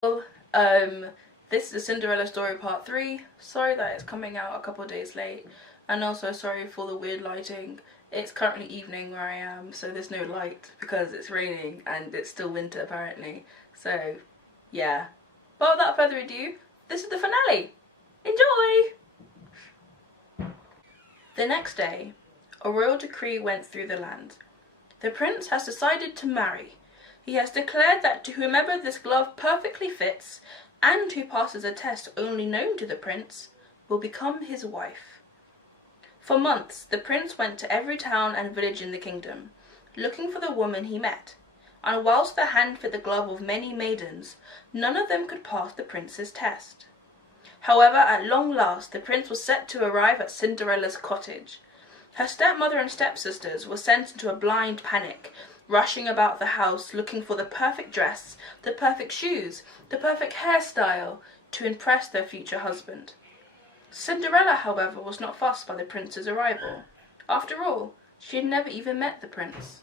Well, um, this is the Cinderella story part 3. Sorry that it's coming out a couple of days late, and also sorry for the weird lighting. It's currently evening where I am, so there's no light because it's raining and it's still winter apparently. So, yeah. But without further ado, this is the finale. Enjoy! The next day, a royal decree went through the land. The prince has decided to marry. He has declared that to whomever this glove perfectly fits, and who passes a test only known to the prince, will become his wife. For months the prince went to every town and village in the kingdom, looking for the woman he met, and whilst the hand fit the glove of many maidens, none of them could pass the prince's test. However, at long last the prince was set to arrive at Cinderella's cottage. Her stepmother and stepsisters were sent into a blind panic, rushing about the house looking for the perfect dress, the perfect shoes, the perfect hairstyle to impress their future husband. Cinderella, however, was not fussed by the prince's arrival. After all, she had never even met the prince.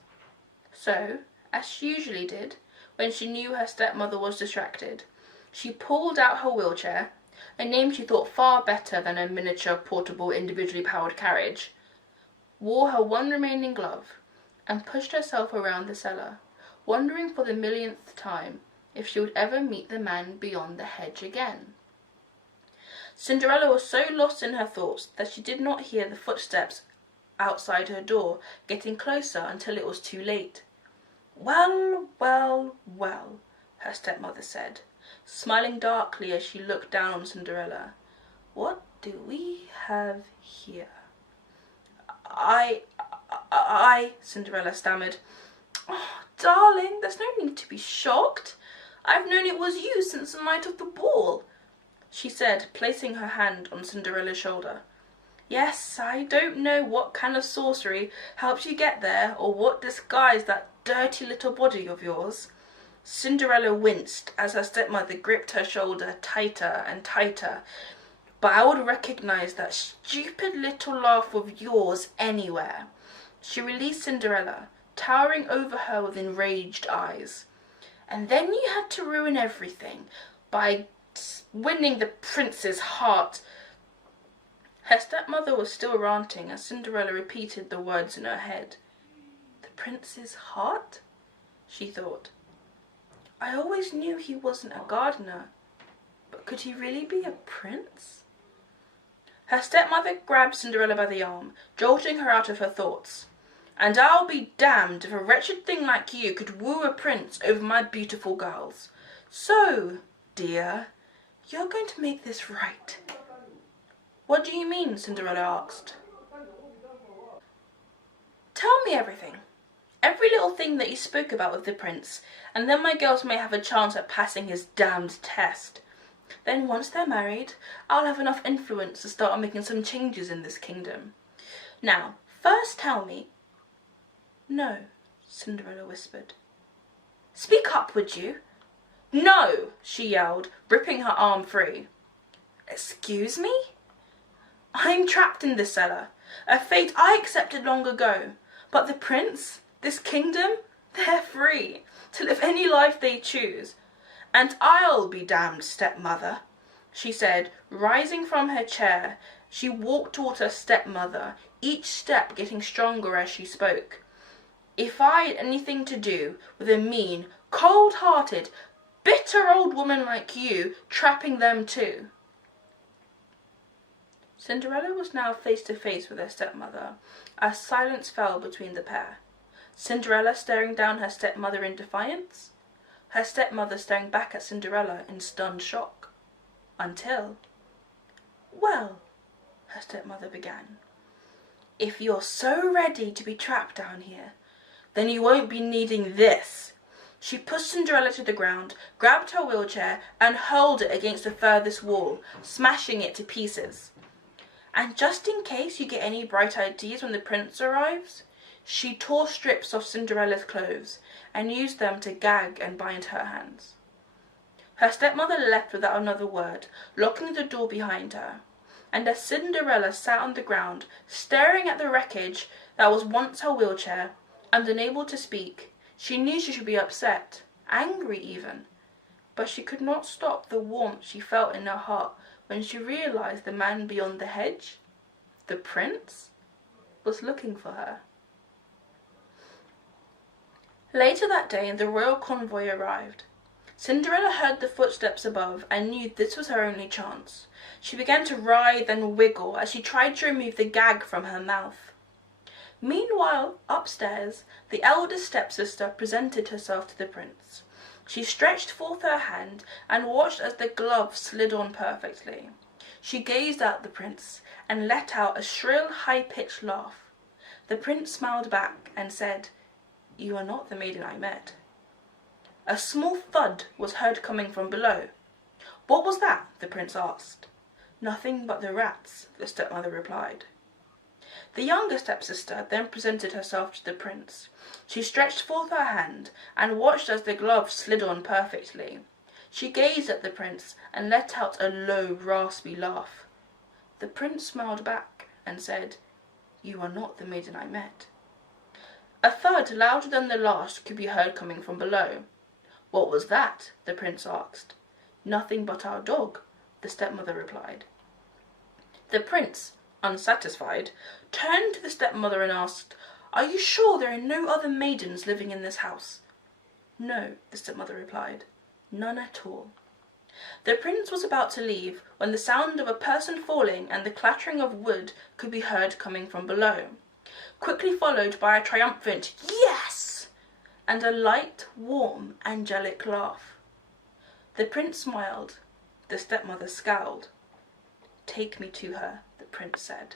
So, as she usually did, when she knew her stepmother was distracted, she pulled out her wheelchair, a name she thought far better than a miniature, portable, individually powered carriage, wore her one remaining glove, and pushed herself around the cellar, wondering for the millionth time if she would ever meet the man beyond the hedge again. Cinderella was so lost in her thoughts that she did not hear the footsteps outside her door getting closer until it was too late. "Well, well, well," her stepmother said, smiling darkly as she looked down on Cinderella. "What do we have here?" Cinderella stammered. "Oh, darling, there's no need to be shocked. I've known it was you since the night of the ball," she said, placing her hand on Cinderella's shoulder. "Yes, I don't know what kind of sorcery helped you get there, or what disguised that dirty little body of yours." Cinderella winced as her stepmother gripped her shoulder tighter and tighter. "But I would recognize that stupid little laugh of yours anywhere." She released Cinderella, towering over her with enraged eyes. "And then you had to ruin everything by winning the prince's heart." Her stepmother was still ranting as Cinderella repeated the words in her head. "The prince's heart?" she thought. "I always knew he wasn't a gardener, but could he really be a prince?" Her stepmother grabbed Cinderella by the arm, jolting her out of her thoughts. "And I'll be damned if a wretched thing like you could woo a prince over my beautiful girls. So, dear, you're going to make this right." "What do you mean?" Cinderella asked. "Tell me everything. Every little thing that you spoke about with the prince, and then my girls may have a chance at passing his damned test. Then once they're married, I'll have enough influence to start making some changes in this kingdom. Now, first tell me—" "No," Cinderella whispered. "Speak up, would you?" "No!" she yelled, ripping her arm free. "Excuse me? I'm trapped in this cellar, a fate I accepted long ago. But the prince, this kingdom, they're free to live any life they choose. And I'll be damned, stepmother," she said, rising from her chair. She walked towards her stepmother, each step getting stronger as she spoke. "If I had anything to do with a mean, cold-hearted, bitter old woman like you trapping them too." Cinderella was now face to face with her stepmother, as silence fell between the pair. Cinderella staring down her stepmother in defiance, her stepmother staring back at Cinderella in stunned shock. Until— "Well," her stepmother began, "if you're so ready to be trapped down here, then you won't be needing this." She pushed Cinderella to the ground, grabbed her wheelchair, and hurled it against the furthest wall, smashing it to pieces. "And just in case you get any bright ideas when the prince arrives," she tore strips off Cinderella's clothes and used them to gag and bind her hands. Her stepmother left without another word, locking the door behind her. And as Cinderella sat on the ground, staring at the wreckage that was once her wheelchair, and unable to speak, she knew she should be upset, angry even. but she could not stop the warmth she felt in her heart when she realized the man beyond the hedge, the prince, was looking for her. Later that day, the royal convoy arrived. Cinderella heard the footsteps above and knew this was her only chance. She began to writhe and wiggle as she tried to remove the gag from her mouth. Meanwhile, upstairs, the eldest stepsister presented herself to the prince. She stretched forth her hand and watched as the glove slid on perfectly. She gazed at the prince and let out a shrill, high-pitched laugh. The prince smiled back and said, "You are not the maiden I met." A small thud was heard coming from below. "What was that?" the prince asked. "Nothing but the rats," the stepmother replied. The younger stepsister then presented herself to the prince. She stretched forth her hand and watched as the glove slid on perfectly. She gazed at the prince and let out a low, raspy laugh. The prince smiled back and said, "You are not the maiden I met." A thud louder than the last could be heard coming from below. "What was that?" the prince asked. "Nothing but our dog," the stepmother replied. The prince, unsatisfied, turned to the stepmother and asked, "Are you sure there are no other maidens living in this house?" "No," the stepmother replied. "None at all." The prince was about to leave when the sound of a person falling and the clattering of wood could be heard coming from below, quickly followed by a triumphant "Yes!" and a light, warm, angelic laugh. The prince smiled. The stepmother scowled. "Take me to her," the prince said.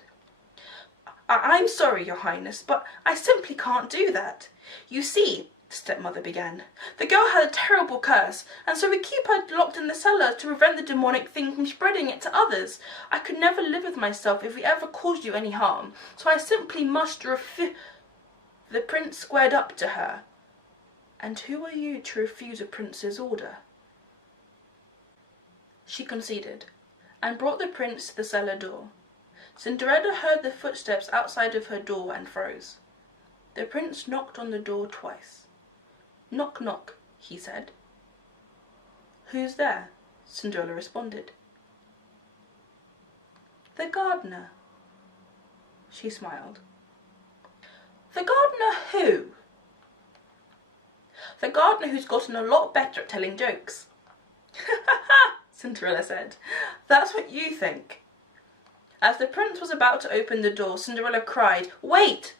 I'm sorry, your highness, but I simply can't do that. You see," the stepmother began, "the girl had a terrible curse, and so we keep her locked in the cellar to prevent the demonic thing from spreading it to others. I could never live with myself if we ever caused you any harm, so I simply must The prince squared up to her. "And who are you to refuse a prince's order?" She conceded, and brought the prince to the cellar door. Cinderella heard the footsteps outside of her door and froze. The prince knocked on the door twice. "Knock, knock," he said. "Who's there?" Cinderella responded. "The gardener." She smiled. "The gardener who?" "The gardener who's gotten a lot better at telling jokes." "Ha ha ha," Cinderella said. "That's what you think." As the prince was about to open the door, Cinderella cried, "Wait!"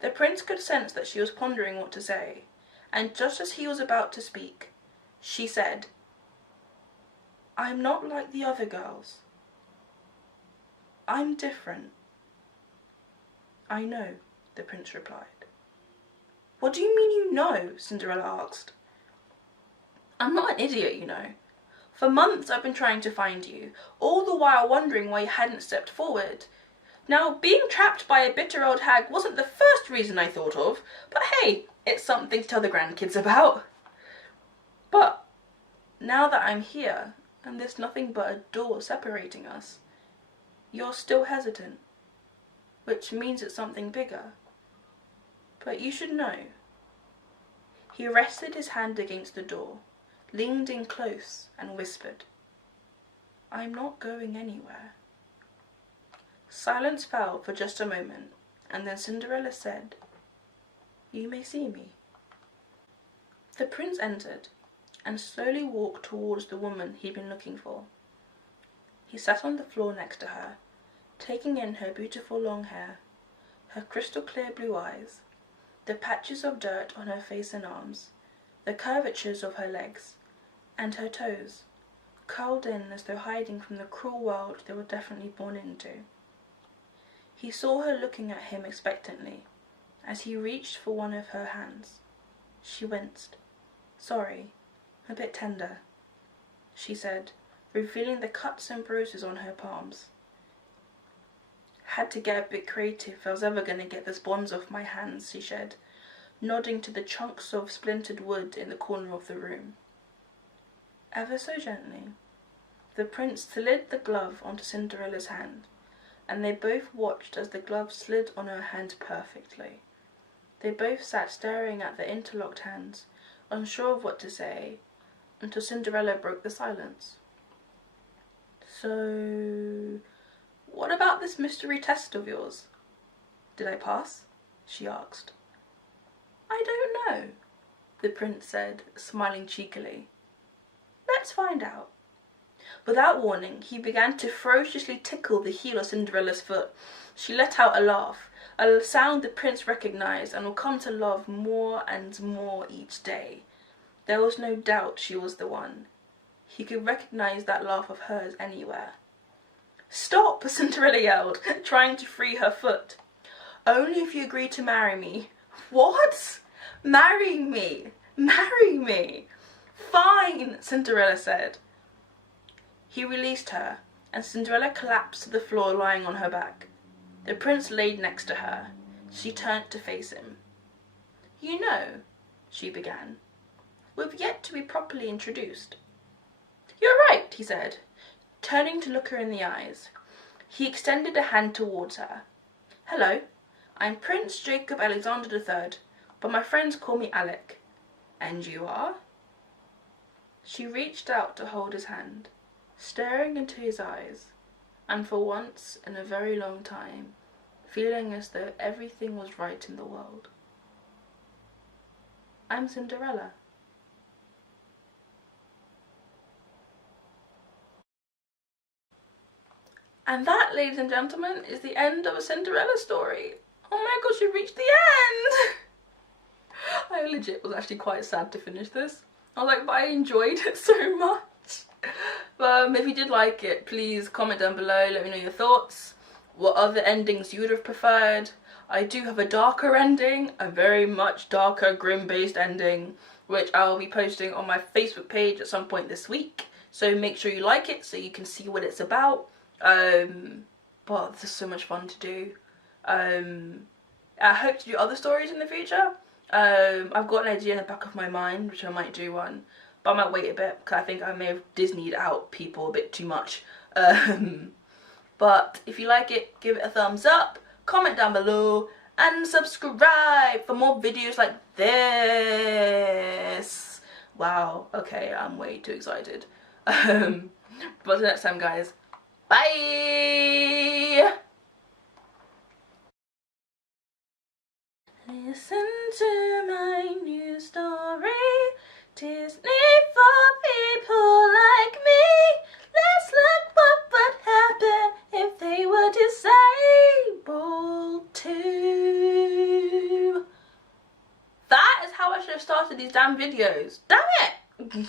The prince could sense that she was pondering what to say, and just as he was about to speak, she said, "I'm not like the other girls. I'm different." "I know," the prince replied. "What do you mean you know?" Cinderella asked. "I'm not an idiot, you know. For months I've been trying to find you, all the while wondering why you hadn't stepped forward. Now, being trapped by a bitter old hag wasn't the first reason I thought of, but hey, it's something to tell the grandkids about. But now that I'm here, and there's nothing but a door separating us, you're still hesitant, which means it's something bigger. But you should know." He rested his hand against the door, leaned in close and whispered, "I'm not going anywhere." Silence fell for just a moment, and then Cinderella said, "You may see me." The prince entered, and slowly walked towards the woman he'd been looking for. He sat on the floor next to her, taking in her beautiful long hair, her crystal clear blue eyes, the patches of dirt on her face and arms, the curvatures of her legs, and her toes, curled in as though hiding from the cruel world they were definitely born into. He saw her looking at him expectantly. As he reached for one of her hands, she winced. "Sorry, a bit tender," she said, revealing the cuts and bruises on her palms. "Had to get a bit creative if I was ever going to get the bonds off my hands," she said, nodding to the chunks of splintered wood in the corner of the room. Ever so gently, the prince slid the glove onto Cinderella's hand, and they both watched as the glove slid on her hand perfectly. They both sat staring at their interlocked hands, unsure of what to say, until Cinderella broke the silence. "So, what about this mystery test of yours? Did I pass?" she asked. "I don't know," the prince said, smiling cheekily. "Let's find out." Without warning, he began to ferociously tickle the heel of Cinderella's foot. She let out a laugh, a sound the prince recognized and would come to love more and more each day. There was no doubt she was the one. He could recognize that laugh of hers anywhere. "Stop!" Cinderella yelled, trying to free her foot. "Only if you agree to marry me." "What? Marry me! Marry me!" "Fine," Cinderella said. He released her, and Cinderella collapsed to the floor, lying on her back. The prince laid next to her. She turned to face him. "You know," she began, "we've yet to be properly introduced." "You're right," he said, turning to look her in the eyes. He extended a hand towards her. "Hello, I'm Prince Jacob Alexander III, but my friends call me Alec. And you are?" She reached out to hold his hand, staring into his eyes, and for once in a very long time, feeling as though everything was right in the world. "I'm Cinderella." And that, ladies and gentlemen, is the end of a Cinderella story. Oh my gosh, we've reached the end! I legit was actually quite sad to finish this. I was like, but I enjoyed it so much. But if you did like it, please comment down below, let me know your thoughts. What other endings you would have preferred. I do have a darker ending, a very much darker, grim-based ending, which I'll be posting on my Facebook page at some point this week. So make sure you like it so you can see what it's about. But this is so much fun to do. I hope to do other stories in the future. I've got an idea in the back of my mind, which I might do one, but I might wait a bit because I think I may have Disneyed out people a bit too much. But if you like it, give it a thumbs up, comment down below, and subscribe for more videos like this. Wow, okay, I'm way too excited. But until next time, guys, bye! Listen to my new story, Disney for people like me. Let's look what would happen if they were disabled too. That is how I should have started these damn videos. Damn it!